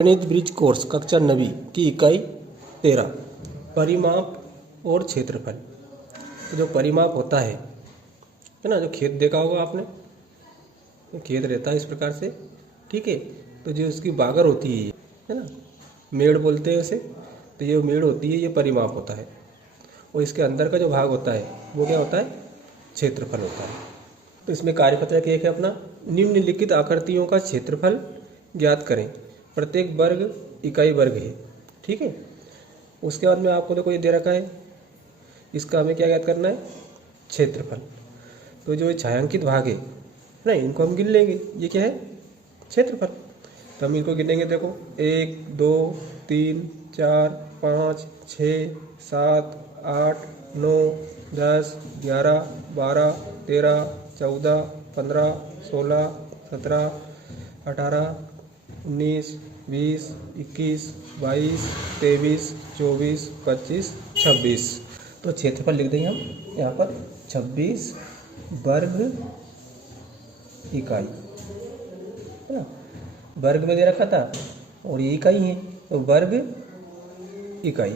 गणित bridge course कक्षा 9वीं की इकाई 13 परिमाप और क्षेत्रफल। तो जो परिमाप होता है ना, जो खेत देखा होगा आपने, खेत रहता है इस प्रकार से, ठीक है। तो जो उसकी बागर होती है ना, मेड़ बोलते हैं उसे। तो ये मेड़ होती है, ये परिमाप होता है। और इसके अंदर का जो भाग होता है वो क्या होता है, क्षेत्रफल होता है। तो इसमें कार्यपत्रक एक है अपना, निम्नलिखित आकृतियों का क्षेत्रफल ज्ञात करें, प्रत्येक वर्ग इकाई वर्ग है, ठीक है। उसके बाद में आपको देखो ये दे रखा है, इसका हमें क्या ज्ञात करना है, क्षेत्रफल। तो जो छायांकित भाग है ना, इनको हम गिन लेंगे, ये क्या है, क्षेत्रफल। तो हम इनको गिनेंगे, देखो 1 2 3 4 5 6 7 8 9 10 11 12 13 14 15 16 17 18 19 20 21 22 23 24 25 26। तो क्षेत्रफल लिख देंगे हम यहाँ पर 26 वर्ग इकाई, है ना। वर्ग में दे रखा था और ये इकाई है, तो वर्ग इकाई।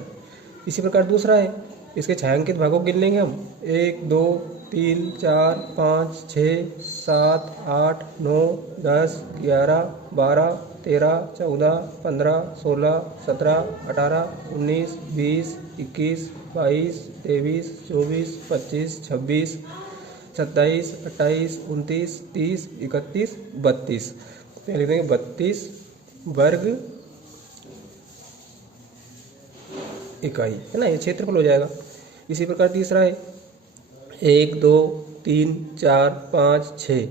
इसी प्रकार दूसरा है, इसके छायांकित भागों को गिन लेंगे हम, 1 2 3 4 5 6 7 8 9 10 11 12 13 14 15 16 17 18 19 20 21 22 23 24 25 26 27 28 29 30 31 32। तो लिख देंगे 32 वर्ग इकाई, है ना, ये क्षेत्रफल हो जाएगा। इसी प्रकार तीसरा है, 1 2 3 4 5 6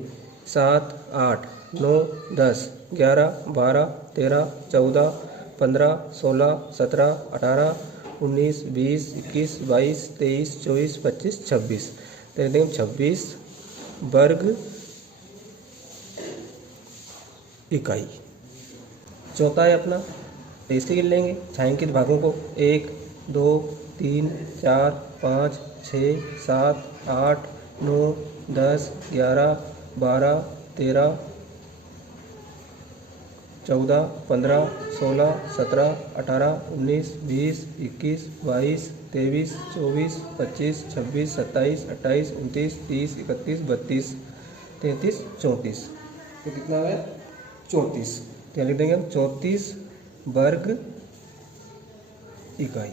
7 8 9 10 11 12 13 14 15 16 17 18 19 20 21 22 23 24 25 26। तो लिख देंगे 26 वर्ग इकाई। चौथा है अपना, इसके गिन लेंगे छायांकित भागों को, 1 2 3 4 5 6 7 8 9 10 11 12 13 14 15 16 17 18 19 20 21 22 23 24 25 26 27 28 29 30 31 32 33 34। तो कितना है, 34। क्या लिख देंगे हम, 34 वर्ग इकाई,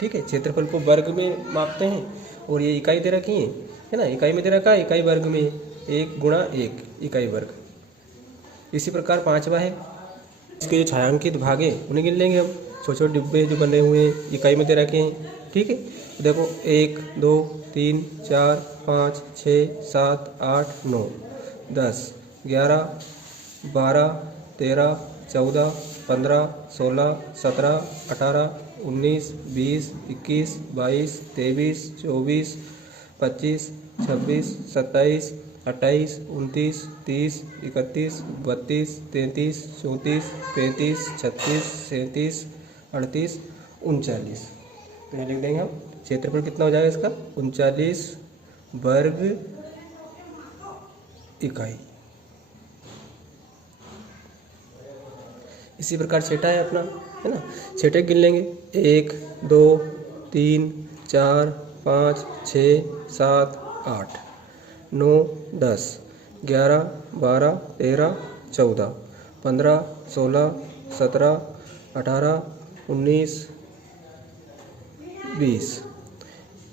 ठीक है। क्षेत्रफल को वर्ग में मापते हैं और ये इकाई दे रखी है ना, इकाई में दे रखा है, इकाई वर्ग में 1 गुणा 1 इकाई वर्ग। इसी प्रकार पांचवा है, इसके जो छायांकित भाग है उन्हें गिन लेंगे हम, छोटे छोटे डिब्बे जो बने हुए हैं इकाई में दे रखे हैं, ठीक है। देखो 1 2 3 4 5 6 7 8 9 10 11 12 13 14 15 16 17 18 19 20 21 22 23 24 25 26 27 28 29 30 31 32 33 34 35 36 37 38 39। तो ये लिख देंगे हम, क्षेत्रफल कितना हो जाएगा इसका, 39 वर्ग इकाई। इसी प्रकार छठा है अपना, है ना, छठे गिन लेंगे, 1 2 3 4 5 6 7 8 9 10 11 12 13 14 15 16 17 18 19 20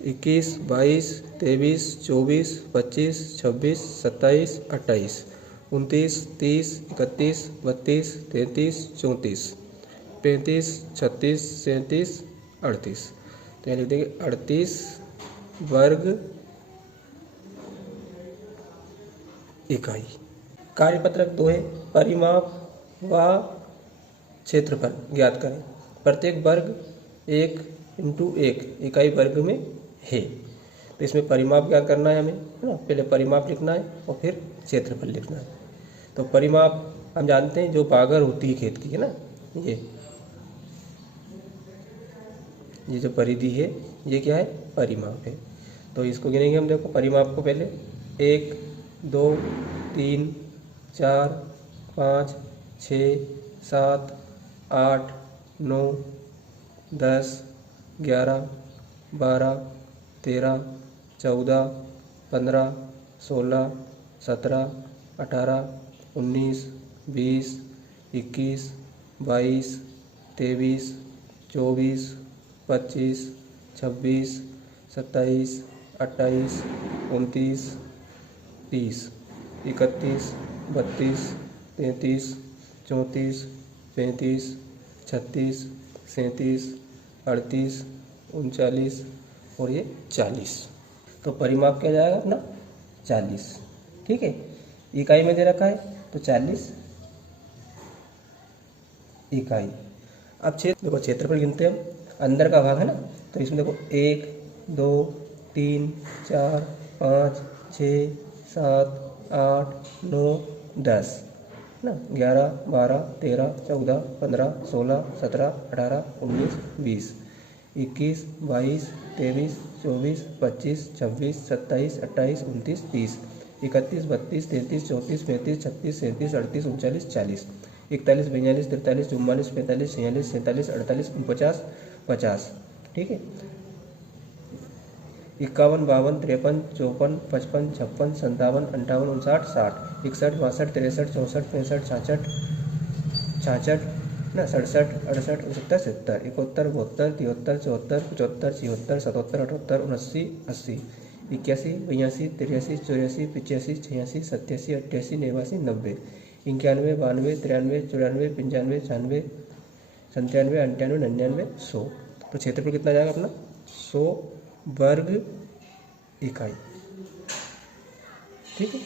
21 22 23 24 25 26 27 28 29 30 31 32 33 34 35 36 37 38। तो यहाँ लिख देंगे 38 वर्ग इकाई। कार्यपत्रक 2 है, परिमाप व क्षेत्रफल ज्ञात करें, प्रत्येक वर्ग 1 × 1 इकाई वर्ग में है। तो इसमें परिमाप ज्ञात करना है हमें, है ना, पहले परिमाप लिखना है और फिर क्षेत्रफल लिखना है। तो परिमाप हम जानते हैं, जो बागर होती है खेत की, है ना, ये जो परिधि है ये क्या है, परिमाप है। तो इसको गिनेंगे हम, देखो परिमाप को पहले 1 2 3 4 5 6 7 8 9 10 11 12 13 14 15 16 17 18 19 20 21 22 23 24 25 26 27 28 29 30 31 32 33 34 35 36 37 38 39 और ये 40। तो परिमाप क्या जाएगा अपना 40। ठीक है, इकाई में दे रखा है तो 40 इकाई। अब देखो क्षेत्रफल गिनते हैं हम, अंदर का भाग है ना, तो इसमें देखो 1 2 3 4 5 6 7 8 9 10 ना, 11 12 13 14 15 16 17 18 19 20 21 22 23 24 25 26 27 28 29 30 31 32 33 34 35 36 37 38 39 40 41 42 43 44 45 46 47 48 49 50। ठीक है, 51 52 53 54 55 56 57 58 59 60 61 62 63 64 65 66 ना 67 68 69 70 71 72 73 74 75 76 77 78 79 80 81 82 83 84 85 86 87 88 89 91 92 93 94 95 96 97 98 99 100। तो क्षेत्रफल कितना जाएगा अपना 100 वर्ग इकाई। ठीक है,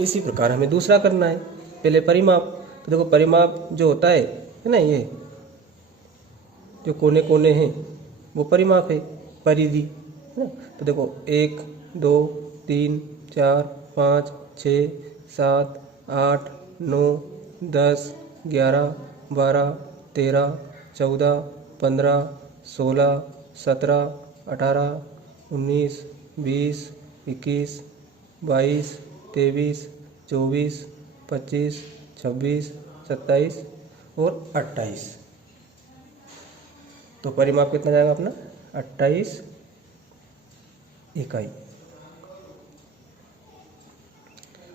इसी प्रकार हमें दूसरा करना है। पहले परिमाप, तो देखो परिमाप जो होता है ना, ये जो कोने कोने हैं वो परिमाप है, परिधि है ना। तो देखो 1 2 3 4 5 6 7 8 9 10 11 12 13 14 15 16 17 18 19 20 21 22 23 24 25 26 27 और 28। तो परिमाप कितना जाएगा अपना 28 इकाई।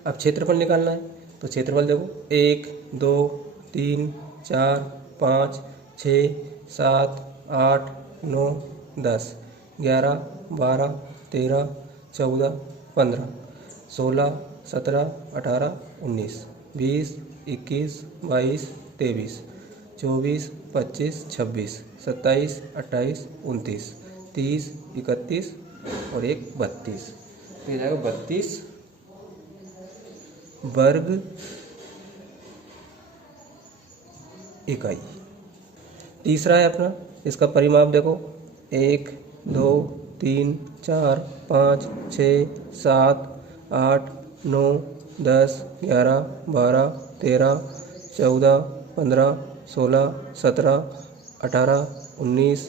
अब क्षेत्रफल निकालना है, तो क्षेत्रफल देखो 1 2 3 4 5 6 7 8 9 10 11 12 13 14 15 16 17 18 19 20 21 22 23 24 25 26 27 28 29 30 31 और 32। तो ये जाएगा 32 वर्ग इकाई। तीसरा है अपना, इसका परिमाप देखो 1 2 3 4 5 6 7 8 9 10 11 12 13 14 15 16 17 18 19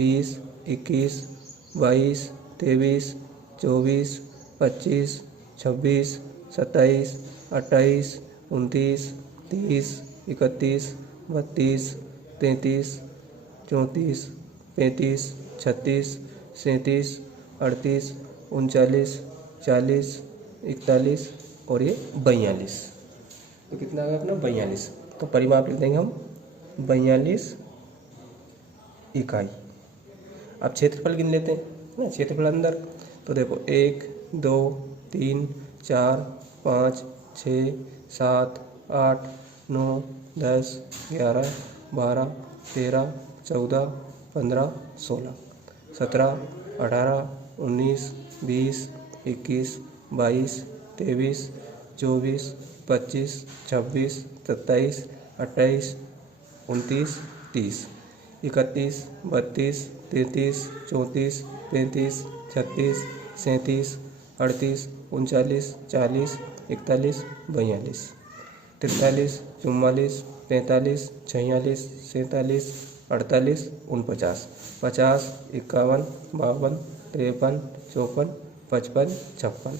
20 21 22 23 24 25 26 27 28 29 30 31 32 33 34 35 36 37 38 39 40 41 और ये 42। तो कितना आ गया अपना 42। तो परिमाप लिख देंगे हम 42 इकाई। अब क्षेत्रफल गिन लेते हैं ना, क्षेत्रफल अंदर, तो देखो 1 2 3 4 5 6 7 8 9 10 11 12 13 14 15 16 17 18 19 20 21 22 23 24 25 26 27 28 29 30 31 32 33 34 35 36 37 38 39 40 41 42 43 44 45 46 47 48 49 50 51 52 53 54 55 56।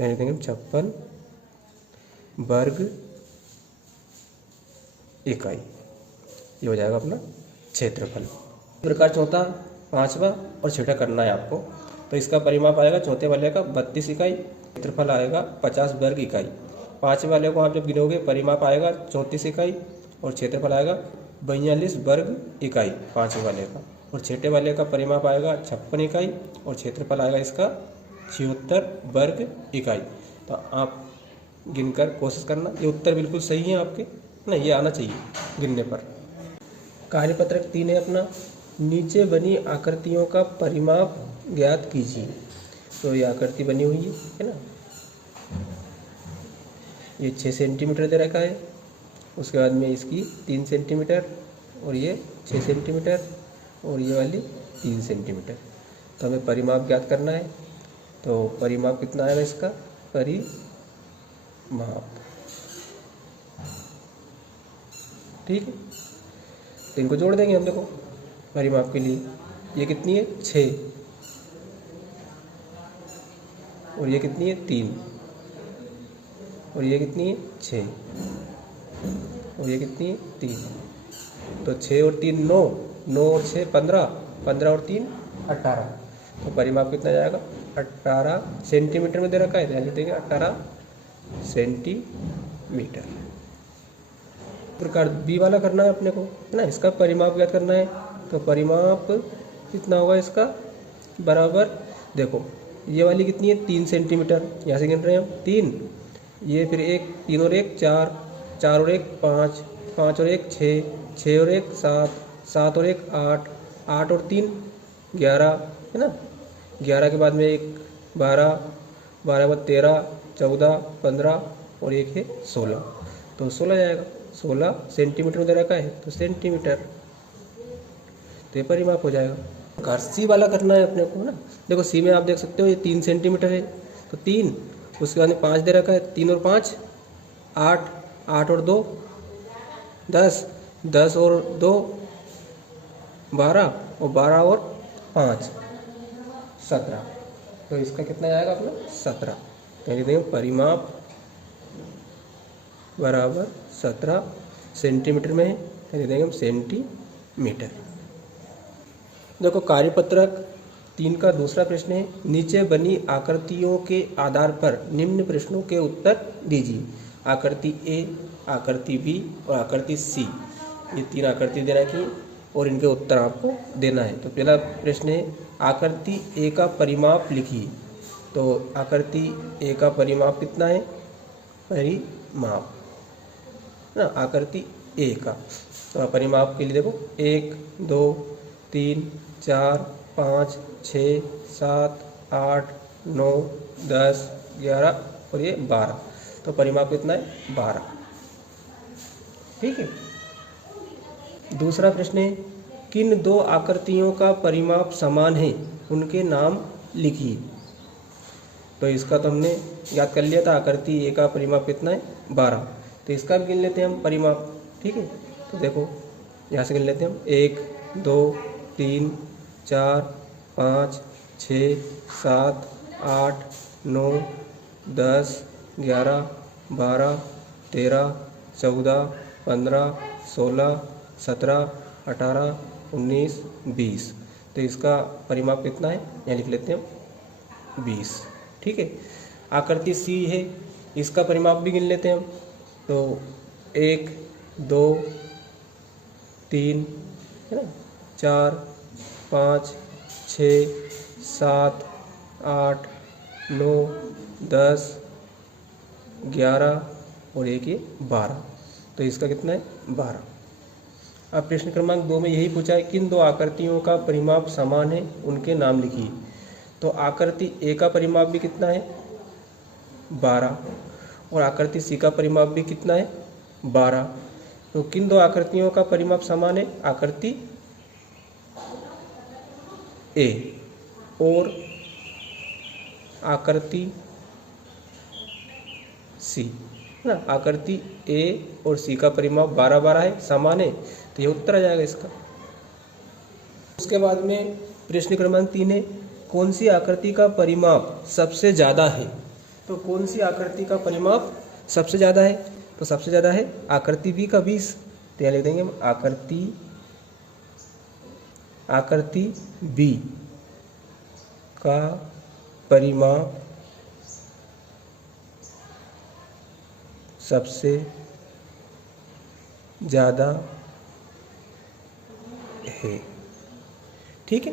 यानी देंगे 56 वर्ग इकाई। ये हो जाएगा अपना क्षेत्रफल। इस प्रकार चौथा, पांचवा और छठा करना है आपको। तो इसका परिमाप आएगा चौथे वाले का 32 इकाई, क्षेत्रफल आएगा 50 वर्ग इकाई। पाँचवें वाले को आप जब गिनोगे परिमाप आएगा 34 इकाई और क्षेत्रफल आएगा 42 वर्ग इकाई पाँचवें वाले का। और छठे वाले का परिमाप आएगा 56 इकाई और क्षेत्रफल आएगा इसका 76 वर्ग इकाई। तो आप गिनकर कोशिश करना। ये उत्तर बिल्कुल सही है आपके ना, ये आना चाहिए गिनने पर। कार्यपत्रक 3 है अपना, नीचे बनी आकृतियों का परिमाप ज्ञात कीजिए। तो ये आकृति बनी हुई है ना, ये 6 सेंटीमीटर दे रखा है, उसके बाद में इसकी 3 सेंटीमीटर और ये 6 सेंटीमीटर और ये वाली 3 सेंटीमीटर। तो हमें परिमाप ज्ञात करना है। तो परिमाप कितना आएगा इसका, परिमाप, ठीक है। तो इनको जोड़ देंगे हम, देखो परिमाप के लिए ये कितनी है 6 और ये कितनी है 3 और ये कितनी है 6 और ये कितनी है 3। तो 6 और 3 9, 9 और 6 15, 15 और 3 18। तो परिमाप कितना जाएगा 18 सेंटीमीटर में दे रखा है, ध्यान देंगे 18 सेंटीमीटर। प्रकार बी वाला करना है अपने को, है ना, इसका परिमाप ज्ञात करना है। तो परिमाप कितना होगा इसका, बराबर देखो ये वाली कितनी है 3 सेंटीमीटर, यहाँ से गिन रहे हैं हम 3, ये फिर 1, 3 और 1 4, 4 और 1 5, 5 और 1 6, 6 और 1 7, 7 और 1 8, 8 और 3 11, है ना। 11 के बाद में 1 12, 12 के बाद 13 14 15 और 1 है 16। तो 16 जाएगा, 16 सेंटीमीटर में दे रखा है तो सेंटीमीटर, तो ये परिमाप हो जाएगा। कार सी वाला करना है अपने को ना। देखो सी में आप देख सकते हो ये 3 सेंटीमीटर है, तो 3, उसके बाद में 5 दे रखा है, 3 और 5 8, 8 और 2 10, 10 और 2 12 और 12 और 5 17। तो इसका कितना आएगा अपना 17। तो ये देखो परिमाप बराबर 17 सेंटीमीटर में है, तो ये देंगे हम सेंटीमीटर। देखो कार्यपत्रक 3 का दूसरा प्रश्न है, नीचे बनी आकृतियों के आधार पर निम्न प्रश्नों के उत्तर दीजिए। आकृति ए, आकृति बी और आकृति सी, ये 3 आकृति दे रखी और इनके उत्तर आपको देना है। तो पहला प्रश्न है आकृति ए का परिमाप लिखिए। तो आकृति ए का परिमाप कितना है, परिमाप ना, आकृति ए का। तो परिमाप के लिए देखो 1 2 3 4 5 6 7 8 9 10 11 और ये 12। तो परिमाप कितना है 12, ठीक है। दूसरा प्रश्न है किन 2 आकृतियों का परिमाप समान है, उनके नाम लिखिए। तो इसका तो हमने याद कर लिया था, आकृति ए का परिमाप कितना है 12। तो इसका भी गिन लेते हैं हम परिमाप, ठीक है। तो देखो यहाँ से गिन लेते हैं हम 1 2 3 4 5 6 7 8 9 10 11 12 13 14 15 16 17 18 19 20। तो इसका परिमाप कितना है, यहाँ लिख लेते हैं हम 20, ठीक है। आकृति सी है, इसका परिमाप भी गिन लेते हैं हम। तो 1 2 3 है ना, 4 5 6 7 8 9 10 11 और एक ये 12। तो इसका कितना है 12। अब प्रश्न क्रमांक 2 में यही पूछा है किन 2 आकृतियों का परिमाप समान है, उनके नाम लिखिए। तो आकृति ए का परिमाप भी कितना है 12 और आकृति सी का परिमाप भी कितना है 12। तो किन 2 आकृतियों का परिमाप समान है, आकृति ए और आकृति सी, है ना। आकृति ए और सी का परिमाप 12 12 है, समान है, तो ये उत्तर आ जाएगा इसका। उसके बाद में प्रश्न क्रमांक 3 है कौन सी आकृति का परिमाप सबसे ज़्यादा है। तो कौन सी आकृति का परिमाप सबसे ज़्यादा है, तो सबसे ज़्यादा है आकृति बी का 20, तो यहाँ लिख देंगे हम आकृति बी का परिमाप सबसे ज़्यादा है। ठीक है।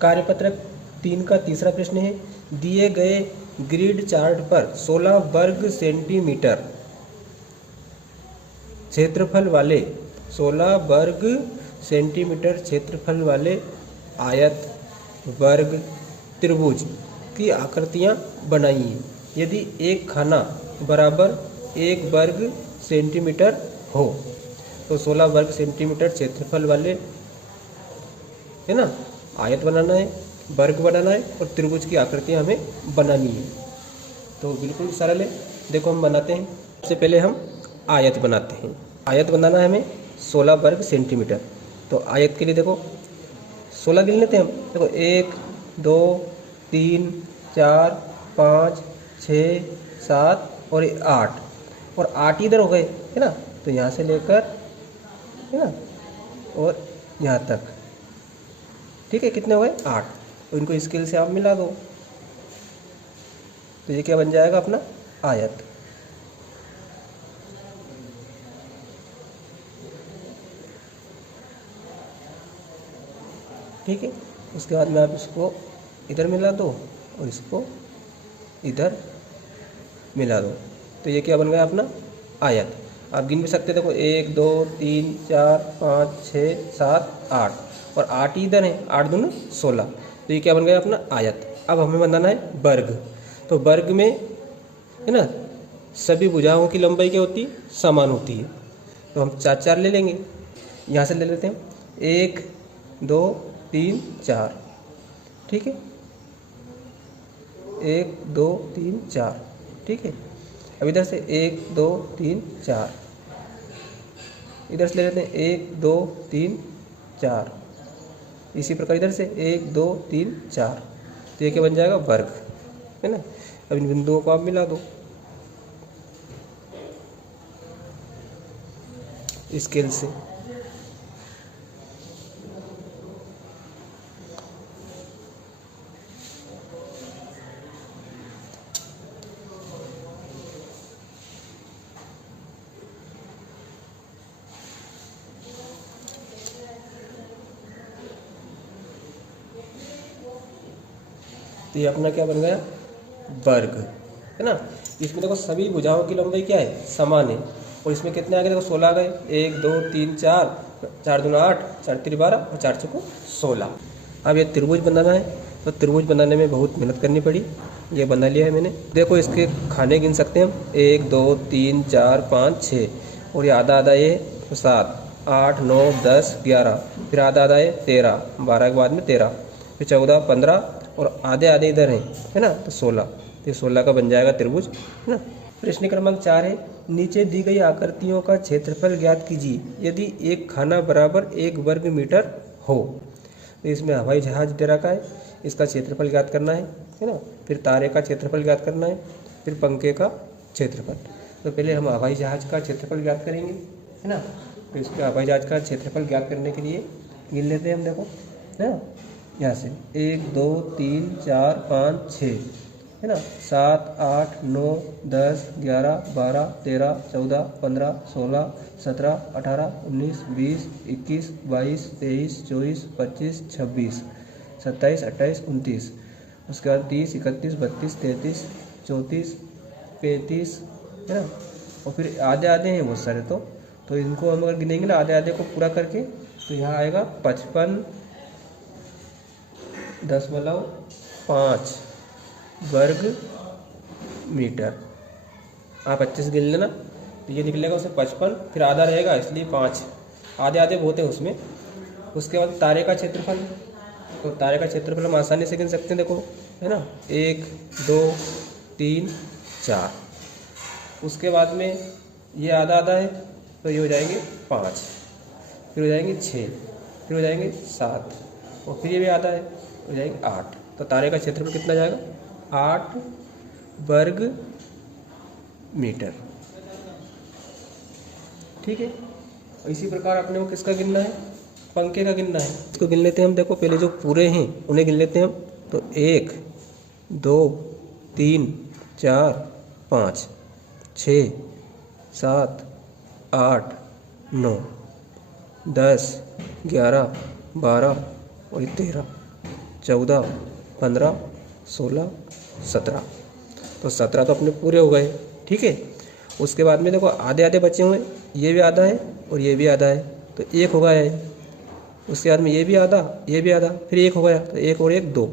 कार्यपत्रक 3 का तीसरा प्रश्न है, दिए गए ग्रिड चार्ट पर 16 वर्ग सेंटीमीटर क्षेत्रफल वाले 16 वर्ग सेंटीमीटर क्षेत्रफल वाले आयत वर्ग त्रिभुज की आकृतियाँ बनाई हैं। यदि एक खाना बराबर 1 वर्ग सेंटीमीटर हो तो 16 वर्ग सेंटीमीटर क्षेत्रफल वाले है ना आयत बनाना है, वर्ग बनाना है और त्रिभुज की आकृतियाँ हमें बनानी है। तो बिल्कुल सरल है। देखो हम बनाते हैं। सबसे पहले हम आयत बनाते हैं। आयत बनाना है हमें 16 वर्ग सेंटीमीटर। तो आयत के लिए देखो 16 गिन लेते हैं हम। देखो 1 2 3 4 5 6 7 और 8 और 8 इधर हो गए है ना। तो यहाँ से लेकर है ना और यहाँ तक। ठीक है, कितने हो गए 8। तो इनको स्केल से आप मिला दो तो ये क्या बन जाएगा अपना आयत। ठीक है, उसके बाद में आप इसको इधर मिला दो और इसको इधर मिला दो तो ये क्या बन गया अपना आयत। आप गिन भी सकते देखो 1 2 3 4 5 6 7 8 और 8 इधर है, 8 दूनी 16। तो ये क्या बन गया अपना आयत। अब हमें बनाना है वर्ग। तो वर्ग में है ना सभी भुजाओं की लंबाई क्या होती है, समान होती है। तो हम 4 4 ले लेंगे। यहाँ से ले लेते हैं 1 2 3 4। ठीक है, 1 2 3 4। ठीक है, अब इधर से 1 2 3 4। इधर से ले लेते हैं 1 2 3 4। इसी प्रकार इधर से 1 2 3 4। तो ये क्या बन जाएगा वर्ग है ना। अब इन बिंदुओं को आप मिला दो स्केल से। तो ये अपना क्या बन गया वर्ग है ना। इसमें देखो सभी भुजाओं की लंबाई क्या है समान है। और इसमें कितने आ गए देखो 16 आ गए। 1 2 3 4 4 दूना 8 4 3 12 और 4 चौको 16। अब ये त्रिभुज बनाना है। तो त्रिभुज बनाने में बहुत मेहनत करनी पड़ी। ये बना लिया है मैंने। देखो इसके खाने गिन सकते हैं हम 1 2 3 4 5 6 और ये आधा आधा ये 7 8 9 10 11 फिर आधा आधा ये 13 12 के बाद में 13 फिर 14 15 और आधे आधे इधर हैं है ना। तो 16। तो 16 का बन जाएगा त्रिभुज है ना। प्रश्न क्रमांक 4 है, नीचे दी गई आकृतियों का क्षेत्रफल ज्ञात कीजिए यदि एक खाना बराबर 1 वर्ग मीटर हो। तो इसमें हवाई जहाज दे रखा है, इसका क्षेत्रफल ज्ञात करना है ना। फिर तारे का क्षेत्रफल ज्ञात करना है, फिर पंखे का क्षेत्रफल। तो पहले हम हवाई जहाज का क्षेत्रफल ज्ञात करेंगे है ना। तो इसके हवाई जहाज का क्षेत्रफल ज्ञात करने के लिए गिन लेते हैं हम। देखो है ना, यहाँ से 1 2 3 4 5 6 है ना, 7 8 9 10 11 12 13 14 15 16 17 18 19 20 21 22 23 24 25 26 27 28 29। उसके बाद 30 31 32 33 34 35 है ना। और फिर आधे आधे हैं बहुत सारे। तो इनको हम अगर गिनेंगे ना आधे आधे को पूरा करके तो यहाँ आएगा 55.5 वर्ग मीटर। आप 25 गिन लेना तो ये निकलेगा उसमें 55 फिर आधा रहेगा इसलिए 5 आधे आधे बहुत है उसमें। उसके बाद तारे का क्षेत्रफल। तो तारे का क्षेत्रफल हम आसानी से गिन सकते हैं। देखो है ना 1 2 3 4। उसके बाद में ये आधा आधा है तो ये हो जाएंगे 5 फिर हो जाएंगे 6 फिर हो जाएंगे 7 और फिर ये भी आधा है हो जाएंगे 8। तो तारे का क्षेत्रफल कितना जाएगा 8 वर्ग मीटर। ठीक है, इसी प्रकार अपने को किसका गिनना है, पंखे का गिनना है। इसको गिन लेते हैं हम। देखो पहले जो पूरे हैं उन्हें गिन लेते हैं हम। तो 1 2 3 4 5 6 7 8 9 10 11 12 और 13 14 15 16 17। तो 17 तो अपने पूरे हो गए, ठीक है। उसके बाद में देखो आधे आधे बचे हुए, ये भी आधा है और ये भी आधा है, तो 1 हो गया है। उसके बाद में ये भी आधा, ये भी आधा, फिर 1 हो गया, तो 1 और 1 2,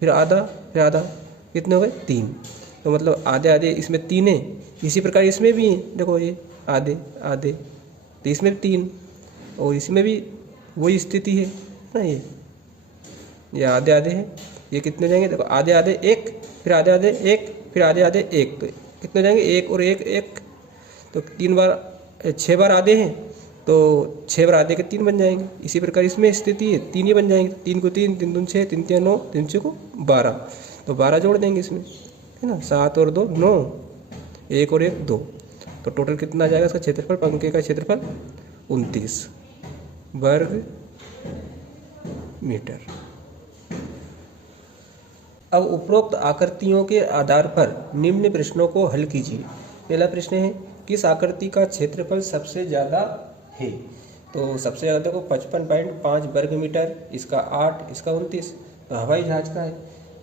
फिर आधा, फिर आधा, कितने हो गए 3। तो मतलब आधे आधे इसमें 3 है। इसी प्रकार इसमें भी है, देखो ये आधे आधे, तो इसमें 3 और इसमें भी वही स्थिति है ना। ये आधे आधे है, ये कितने हो जाएंगे, देखो आधे आधे 1, फिर आधे आधे 1, फिर आधे आधे 1, तो कितने हो जाएंगे 1 और 1 1, तो 3 बार 6 बार आधे हैं, तो 6 बार आधे के 3 बन जाएंगे। इसी प्रकार इसमें स्थिति है, 3 ही बन जाएंगे। 3 को 3, 3 दूनी 6, 3 3 9, 3 6 को 12, तो 12 जोड़ देंगे इसमें, है ना। 7 और 2 9, 1 और 1 2, तो टोटल कितना आ जाएगा इसका क्षेत्रफल, पंखे का क्षेत्रफल 29 वर्ग मीटर। अब उपरोक्त आकृतियों के आधार पर निम्न प्रश्नों को हल कीजिए। पहला प्रश्न है, किस आकृति का क्षेत्रफल सबसे ज़्यादा है। तो सबसे ज़्यादा देखो 55.5 वर्ग मीटर, इसका 8, इसका 29, तो हवाई जहाज का है।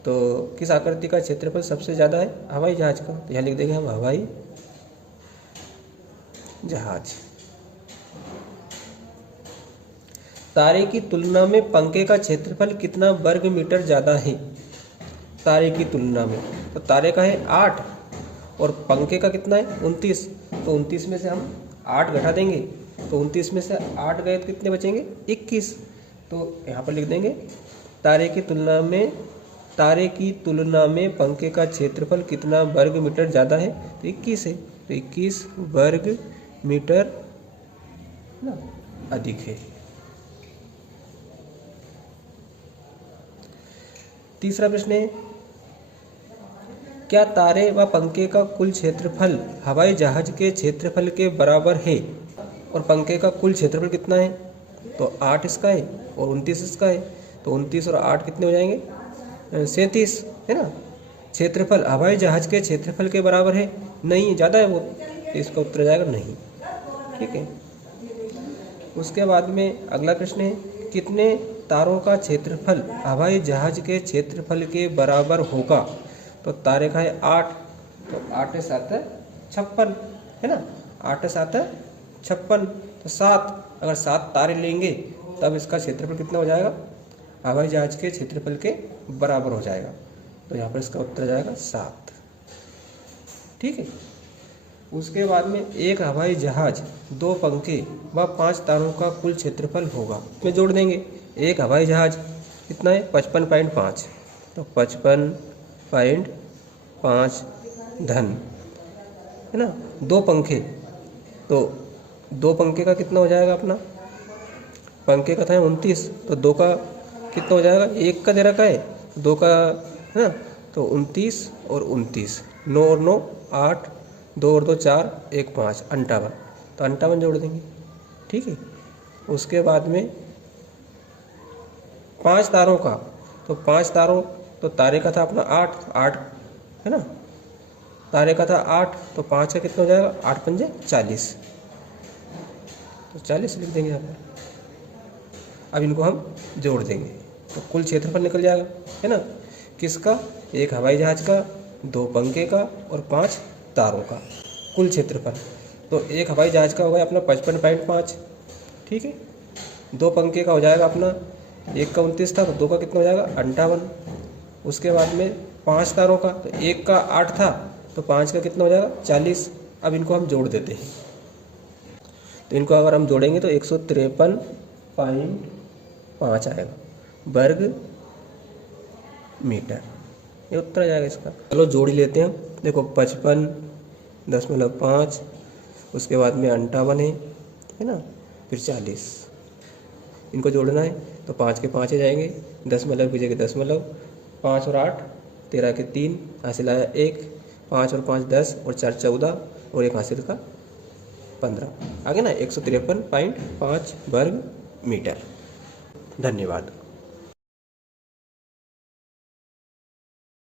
तो किस आकृति का क्षेत्रफल सबसे ज़्यादा है, हवाई जहाज का। तो यहाँ लिख देंगे हम हवाई जहाज। तारे की तुलना में पंखे का क्षेत्रफल कितना वर्ग मीटर ज़्यादा है। तारे की तुलना में, तो तारे का है 8 और पंखे का कितना है 29, तो 29 में से हम 8 घटा देंगे, तो 29 में से 8 गए तो कितने बचेंगे 21। तो यहाँ पर लिख देंगे तारे की तुलना में पंखे का क्षेत्रफल कितना वर्ग मीटर ज़्यादा है, तो 21 है, तो 21 वर्ग मीटर ना अधिक है। तीसरा प्रश्न है, क्या तारे व पंखे का कुल क्षेत्रफल हवाई जहाज के क्षेत्रफल के बराबर है। और पंखे का कुल क्षेत्रफल कितना है, तो 8 इसका है और 29 इसका है, तो 29 और 8 कितने हो जाएंगे 37, है ना। क्षेत्रफल हवाई जहाज के क्षेत्रफल के बराबर है, नहीं, ज़्यादा है वो, तो इसका उत्तर जाएगा नहीं, ठीक है। उसके बाद में अगला प्रश्न है, कितने तारों का क्षेत्रफल हवाई जहाज के क्षेत्रफल के बराबर होगा। तो तारे का है 8, तो 8 से 7 56, है ना। 8 से 7 56, तो 7, अगर 7 तारे लेंगे तब इसका क्षेत्रफल कितना हो जाएगा, हवाई जहाज के क्षेत्रफल के बराबर हो जाएगा। तो यहाँ पर इसका उत्तर जाएगा 7, ठीक है। उसके बाद में एक हवाई जहाज, 2 पंखे व 5 तारों का कुल क्षेत्रफल होगा। में जोड़ देंगे, एक हवाई जहाज कितना है 55.5, तो 55.5 धन, है ना। 2 पंखे, तो 2 पंखे का कितना हो जाएगा अपना, पंखे का था 29, तो 2 का कितना हो जाएगा, 1 का दे रखा है, 2 का, है ना। तो 29 और 29, 9 और 9 8, 2 और 2 4, 1 5, 58, तो 58 जोड़ देंगे, ठीक है। उसके बाद में 5 तारों का, तो 5 तारों, तो तारे का था अपना 8, है ना। तारे का था 8, तो 5 का कितना हो जाएगा, 8 पंजे 40, तो 40 लिख देंगे यहाँ पर। अब इनको हम जोड़ देंगे, तो कुल क्षेत्रफल निकल जाएगा, है ना। किसका, एक हवाई जहाज का, 2 पंखे का और 5 तारों का कुल क्षेत्रफल। तो एक हवाई जहाज का हो गया अपना 55.5, ठीक है। 2 पंखे का हो जाएगा अपना, 1 का 29 था, तो 2 का कितना हो जाएगा 58। उसके बाद में 5 तारों का, तो 1 का 8 था, तो 5 का कितना हो जाएगा 40। अब इनको हम जोड़ देते हैं, तो इनको अगर हम जोड़ेंगे तो 153.5 आएगा वर्ग मीटर, ये उत्तर आ जाएगा इसका। चलो जोड़ ही लेते हैं। देखो 55.5, उसके बाद में 58 है ना, फिर 40, इनको जोड़ना है, तो 5 के 5 ही जाएंगे, दशमलव की जगह दशमलव, 5 और 8 13 के 3, हासिल आया 1, 5 और 5 10 और 4 14 और 1 हासिल का 15 आगे ना 153.5 वर्ग मीटर। धन्यवाद।